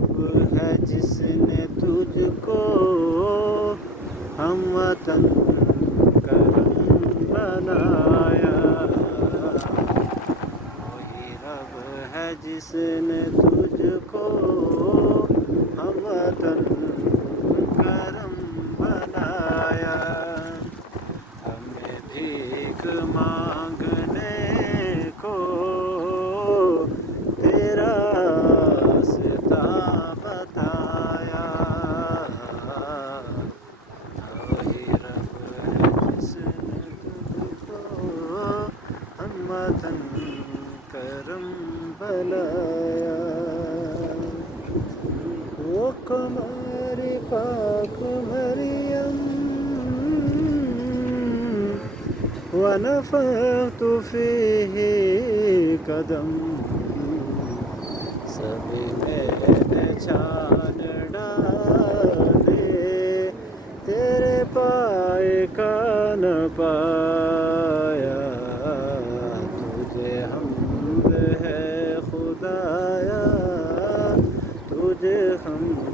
رب ہے جس نے تجھ کو ہم وطن کرم بنایا، وہی رب ہے جس نے تجھ کو ہم وطن کرم بنایا، ہمیں بھیک مانگنے کو تیرا راستہ بتایا، وہی رب ہے جس نے تجھ کو ہم وطن کرم بنایا، وہ قمر پاک مریم ونفخت فیہ قدم، سبھی میں نے چھان ڈالے تیرے پائے کا نہ پایا، تجھے حمد ہے خدایا، تجھے حمد